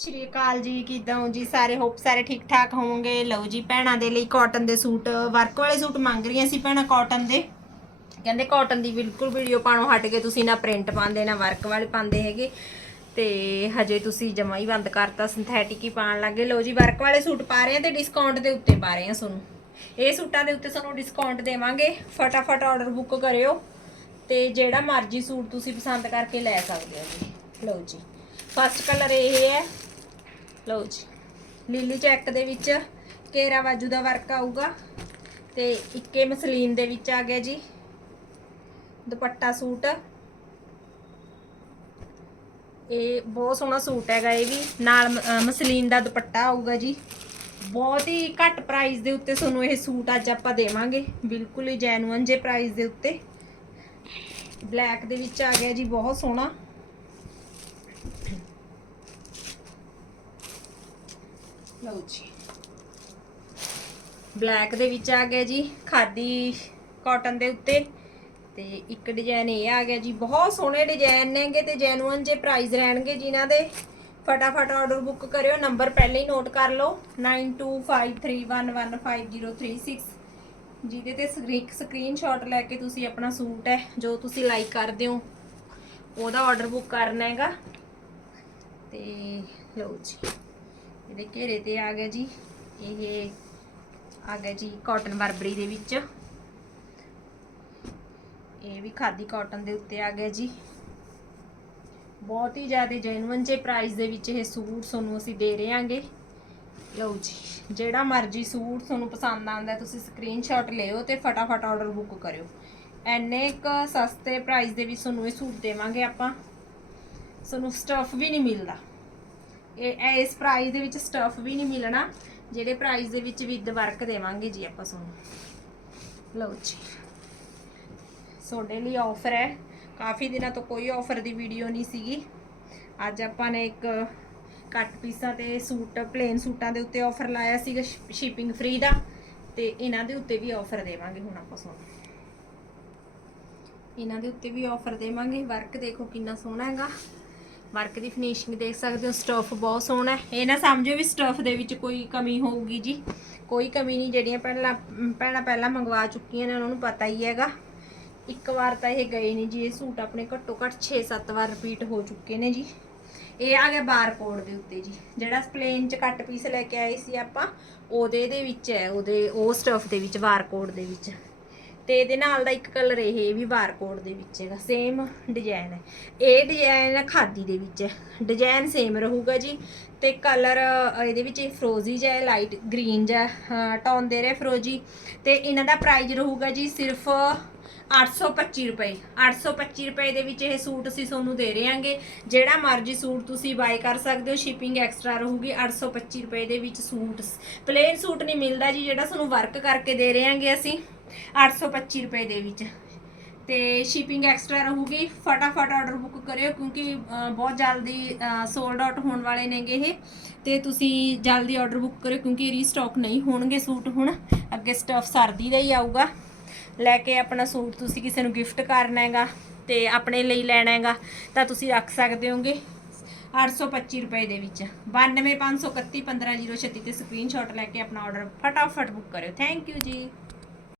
ਸ਼੍ਰੀ ਅਕਾਲ ਜੀ, ਕਿਦਾਂ ਹੋ ਜੀ? ਸਾਰੇ ਹੋਪ ਸਾਰੇ ਠੀਕ ਠਾਕ ਹੋਵੋਗੇ? ਲਓ ਜੀ, ਭੈਣਾਂ ਦੇ ਲਈ ਕਾਟਨ ਦੇ ਸੂਟ ਵਰਕ ਵਾਲੇ ਸੂਟ ਮੰਗ ਰਹੀਆਂ ਸੀ ਭੈਣਾਂ ਕਾਟਨ ਦੇ। ਕਹਿੰਦੇ ਕਾਟਨ ਦੀ ਬਿਲਕੁਲ ਵੀਡੀਓ ਪਾਣੋ ਹਟ ਕੇ ਤੁਸੀਂ ਨਾ ਪ੍ਰਿੰਟ ਪਾਉਂਦੇ, ਨਾ ਵਰਕ ਵਾਲੇ ਪਾਉਂਦੇ ਹੈਗੇ। ਤੇ ਹਜੇ ਤੁਸੀਂ ਜਮਾ ਹੀ ਬੰਦ ਕਰਤਾ ਸਿੰਥੈਟਿਕ ਹੀ ਪਾਣ ਲੱਗੇ। ਲਓ ਜੀ ਵਰਕ ਵਾਲੇ ਸੂਟ ਪਾ ਰਹੇ ਆ ਤੇ ਡਿਸਕਾਊਂਟ ਦੇ ਉੱਤੇ ਪਾ ਰਹੇ ਆ ਤੁਹਾਨੂੰ। ਇਹ ਸੂਟਾਂ ਦੇ ਉੱਤੇ ਤੁਹਾਨੂੰ ਡਿਸਕਾਊਂਟ ਦੇਵਾਂਗੇ। ਫਟਾਫਟ ਆਰਡਰ ਬੁੱਕ ਕਰਿਓ ਤੇ ਜਿਹੜਾ ਮਰਜ਼ੀ ਸੂਟ ਤੁਸੀਂ ਪਸੰਦ ਕਰਕੇ ਲੈ ਸਕਦੇ ਹੋ ਜੀ। ਲਓ ਜੀ ਫਸਟ ਕਲਰ ਇਹ ਹੈ। ਲਓ ਜੀ। ਲੀਲੀ ਚੈੱਕ ਦੇ ਵਿੱਚ ਕੇਰਾ ਬਾਜੂ ਦਾ ਵਰਕ ਆਊਗਾ ਤੇ ਇੱਕੇ ਮਸਲੀਨ ਦੇ ਵਿੱਚ ਆ ਗਿਆ ਜੀ। ਦੁਪੱਟਾ ਸੂਟ। ਇਹ ਬਹੁਤ ਸੋਹਣਾ ਸੂਟ ਹੈਗਾ ਇਹ ਵੀ। ਨਾਲ ਮ- ਮਸਲੀਨ ਦਾ ਦੁਪੱਟਾ ਆਊਗਾ ਜੀ। ਬਹੁਤ ਹੀ ਘੱਟ ਪ੍ਰਾਈਸ ਦੇ ਉੱਤੇ ਤੁਹਾਨੂੰ ਇਹ ਸੂਟ ਅੱਜ ਆਪਾਂ ਦੇਵਾਂਗੇ। ਬਿਲਕੁਲ ਹੀ ਜੈਨੂਅਨ ਜੇ ਪ੍ਰਾਈਸ ਦੇ ਉੱਤੇ। ਬਲੈਕ ਦੇ ਵਿੱਚ ਆ ਗਿਆ ਜੀ, ਬਹੁਤ ਸੋਹਣਾ। ਲਓ ਜੀ। ਬਲੈਕ ਦੇ ਵਿੱਚ ਆ ਗਿਆ ਜੀ, ਖਾਦੀ ਕਾਟਨ ਦੇ ਉੱਤੇ। ਤੇ ਇੱਕ ਡਿਜ਼ਾਈਨ ਇਹ ਆ ਗਿਆ ਜੀ, ਬਹੁਤ ਸੋਹਣੇ ਡਿਜ਼ਾਈਨ ਨੇਗੇ ਤੇ ਜੈਨੂਅਨ ਜੇ ਪ੍ਰਾਈਸ ਰਹਿਣਗੇ ਜਿਨ੍ਹਾਂ ਦੇ। ਫਟਾਫਟ ਆਰਡਰ ਬੁੱਕ ਕਰਿਓ ਨੰਬਰ ਪਹਿਲੇ ਹੀ ਨੋਟ ਕਰ ਲਓ। 9253115036 ਜਿਹਦੇ ਤੇ ਇੱਕ ਸਕਰੀਨਸ਼ਾਟ ਲੈ ਕੇ ਤੁਸੀਂ ਆਪਣਾ ਸੂਟ ਹੈ, ਜੋ ਤੁਸੀਂ ਲਾਈਕ ਕਰਦੇ ਹੋ, ਉਹਦਾ ਆਰਡਰ ਬੁੱਕ ਕਰਨਾ ਹੈਗਾ। ਤੇ ਲਓ ਜੀ। ਇਹਦੇ ਘੇਰੇ ਤੇ ਆ ਗਿਆ ਜੀ, ਇਹ ਆ ਗਿਆ ਜੀ ਕਾਟਨ ਬਰਬਰੀ ਦੇ ਵਿੱਚ। ਇਹ ਵੀ ਖਾਦੀ ਕਾਟਨ ਦੇ ਉੱਤੇ ਆ ਗਿਆ ਜੀ। ਬਹੁਤ ਹੀ ਜ਼ਿਆਦਾ ਜੈਨੂਇਨ ਜੇ ਪ੍ਰਾਈਸ ਦੇ ਵਿੱਚ ਇਹ ਸੂਟ ਤੁਹਾਨੂੰ ਅਸੀਂ ਦੇ ਰਹੇ ਹਾਂਗੇ। ਲਓ ਜੀ, ਜਿਹੜਾ ਮਰਜ਼ੀ ਸੂਟ ਤੁਹਾਨੂੰ ਪਸੰਦ ਆਉਂਦਾ, ਤੁਸੀਂ ਸਕਰੀਨਸ਼ਾਟ ਲਿਓ ਤੇ ਫਟਾਫਟ ਆਰਡਰ ਬੁੱਕ ਕਰਿਓ। ਐਨੇ ਕ ਸਸਤੇ ਪ੍ਰਾਈਸ ਦੇ ਵਿੱਚ ਤੁਹਾਨੂੰ ਇਹ ਸੂਟ ਦੇਵਾਂਗੇ ਆਪਾਂ। ਤੁਹਾਨੂੰ ਸਟਫ ਵੀ ਨਹੀਂ ਮਿਲਦਾ। ਇਹ ਇਸ ਪ੍ਰਾਈਸ ਦੇ ਵਿੱਚ ਸਟਫ ਵੀ ਨਹੀਂ ਮਿਲਣਾ, ਜਿਹੜੇ ਪ੍ਰਾਈਸ ਦੇ ਵਿੱਚ ਵਿਦ ਵਰਕ ਦੇਵਾਂਗੇ ਜੀ ਆਪਾਂ ਤੁਹਾਨੂੰ। ਲਓ ਜੀ। ਤੁਹਾਡੇ ਲਈ ਆਫਰ ਹੈ। ਕਾਫੀ ਦਿਨਾਂ ਤੋਂ ਕੋਈ ਆਫਰ ਦੀ ਵੀਡੀਓ ਨਹੀਂ ਸੀਗੀ। ਅੱਜ ਆਪਾਂ ਨੇ ਇੱਕ ਕੱਟ ਪੀਸਾਂ ਤੇ ਸੂਟ ਪਲੇਨ ਸੂਟਾਂ ਦੇ ਉੱਤੇ ਆਫਰ ਲਾਇਆ ਸੀਗਾ ਸ਼ਿਪਿੰਗ ਫ੍ਰੀ ਦਾ। ਤੇ ਇਹਨਾਂ ਦੇ ਉੱਤੇ ਵੀ ਆਫਰ ਦੇਵਾਂਗੇ ਹੁਣ ਆਪਾਂ ਤੁਹਾਨੂੰ। ਇਹਨਾਂ ਦੇ ਉੱਤੇ ਵੀ ਆਫਰ ਦੇਵਾਂਗੇ। ਵਰਕ ਦੇਖੋ ਕਿੰਨਾ ਸੋਹਣਾ ਹੈਗਾ। ਵਰਕ ਦੀ ਫਿਨਿਸ਼ਿੰਗ ਦੇਖ ਸਕਦੇ ਹੋ ਸਟਫ ਬਹੁਤ ਸੋਹਣਾ ਹੈ। ਇਹ ਨਾ ਸਮਝੋ ਵੀ ਸਟਫ ਦੇ ਵਿੱਚ ਕੋਈ ਕਮੀ ਹੋਊਗੀ ਜੀ। ਕੋਈ ਕਮੀ ਨਹੀਂ, ਜਿਹੜੀਆਂ ਪਹਿਲਾਂ ਪਹਿਲਾਂ ਪਹਿਲਾਂ ਮੰਗਵਾ ਚੁੱਕੀਆਂ ਨੇ, ਉਹਨਾਂ ਨੂੰ ਪਤਾ ਹੀ ਹੈਗਾ। ਇੱਕ ਵਾਰ ਤਾਂ ਇਹ ਗਏ ਨਹੀਂ ਜੀ, ਇਹ ਸੂਟ ਆਪਣੇ ਘੱਟੋ ਘੱਟ 6-7 ਵਾਰ ਰਿਪੀਟ ਹੋ ਚੁੱਕੇ ਨੇ ਜੀ। ਇਹ ਆ ਗਿਆ ਬਾਰਕੋਡ ਦੇ ਉੱਤੇ ਜੀ। ਜਿਹੜਾ ਪਲੇਨ ਚ ਕੱਟ ਪੀਸ ਲੈ ਕੇ ਆਏ ਸੀ ਆਪਾਂ, ਉਹਦੇ ਦੇ ਵਿੱਚ ਹੈ, ਉਹਦੇ, ਉਹ ਸਟਫ ਦੇ ਵਿੱਚ ਬਾਰਕੋਡ ਦੇ ਵਿੱਚ। ਤੇ ਇਹਦੇ ਨਾਲ ਦਾ ਇੱਕ ਕਲਰ ਇਹ ਵੀ ਬਾਰਕੋਡ ਦੇ ਵਿੱਚ ਹੈਗਾ ਸੇਮ ਡਿਜ਼ਾਈਨ ਹੈ। ਇਹ ਡਿਜ਼ਾਈਨ ਖਾਦੀ ਦੇ ਵਿੱਚ। ਹੈ ਡਿਜ਼ਾਈਨ ਸੇਮ ਰਹੂਗਾ ਜੀ। ਤੇ ਕਲਰ ਇਹਦੇ ਵਿੱਚ ਫਰੋਜ਼ੀ ਜਿਹਾ ਲਾਈਟ ਗ੍ਰੀਨ ਜਿਹਾ ਟੌਨ ਦੇ ਰਹੇ ਫਰੋਜੀ ਤੇ ਇਹਨਾਂ ਦਾ ਪ੍ਰਾਈਸ ਰਹੂਗਾ ਜੀ ਸਿਰਫ 825 ਰੁਪਏ। 825 ਰੁਪਏ ਦੇ ਵਿੱਚ ਇਹ ਸੂਟ ਅਸੀਂ ਤੁਹਾਨੂੰ ਦੇ ਰਹੇ ਹਾਂਗੇ ਜਿਹੜਾ ਮਰਜ਼ੀ ਸੂਟ ਤੁਸੀਂ ਬਾਈ ਕਰ ਸਕਦੇ ਹੋ ਸ਼ਿਪਿੰਗ ਐਕਸਟਰਾ ਰਹੂਗੀ 825 ਰੁਪਏ ਦੇ ਵਿੱਚ ਸੂਟ। ਪਲੇਨ ਸੂਟ ਨਹੀਂ ਮਿਲਦਾ ਜੀ, ਜਿਹੜਾ ਤੁਹਾਨੂੰ ਵਰਕ ਕਰਕੇ ਦੇ ਰਹੇ ਅਸੀਂ। 825 ਰੁਪਏ ਦੇ ਵਿੱਚ। ਤੇ ਸ਼ਿਪਿੰਗ ਐਕਸਟਰਾ ਰਹੂਗੀ। ਫਟਾਫਟ ਆਰਡਰ ਬੁੱਕ ਕਰਿਓ, ਕਿਉਂਕਿ ਬਹੁਤ ਜਲਦੀ ਸੋਲਡ ਆਊਟ ਹੋਣ ਵਾਲੇ ਨੇਗੇ ਇਹ। ਤੇ ਤੁਸੀਂ ਜਲਦੀ ਆਰਡਰ ਬੁੱਕ ਕਰਿਓ, ਕਿਉਂਕਿ ਰੀਸਟਾਕ ਨਹੀਂ ਹੋਣਗੇ ਸੂਟ ਹੁਣ। ਅੱਗੇ ਸਟਫ ਸਰਦੀ ਦਾ ਹੀ ਆਊਗਾ। ਲੈ ਕੇ ਆਪਣਾ ਸੂਟ ਤੁਸੀਂ ਕਿਸੇ ਨੂੰ ਗਿਫਟ ਕਰਨਾ ਹੈਗਾ ਤੇ ਆਪਣੇ ਲਈ ਲੈਣਾ ਹੈਗਾ, ਤਾਂ ਤੁਸੀਂ ਰੱਖ ਸਕਦੇ ਹੋਗੇ 825 ਰੁਪਏ ਦੇ ਵਿੱਚ। 92531 15036 ਤੇ ਸਕਰੀਨਸ਼ਾਟ ਲੈ ਕੇ ਆਪਣਾ ਆਰਡਰ ਫਟਾਫਟ ਬੁੱਕ ਕਰਿਓ। ਥੈਂਕ ਯੂ ਜੀ।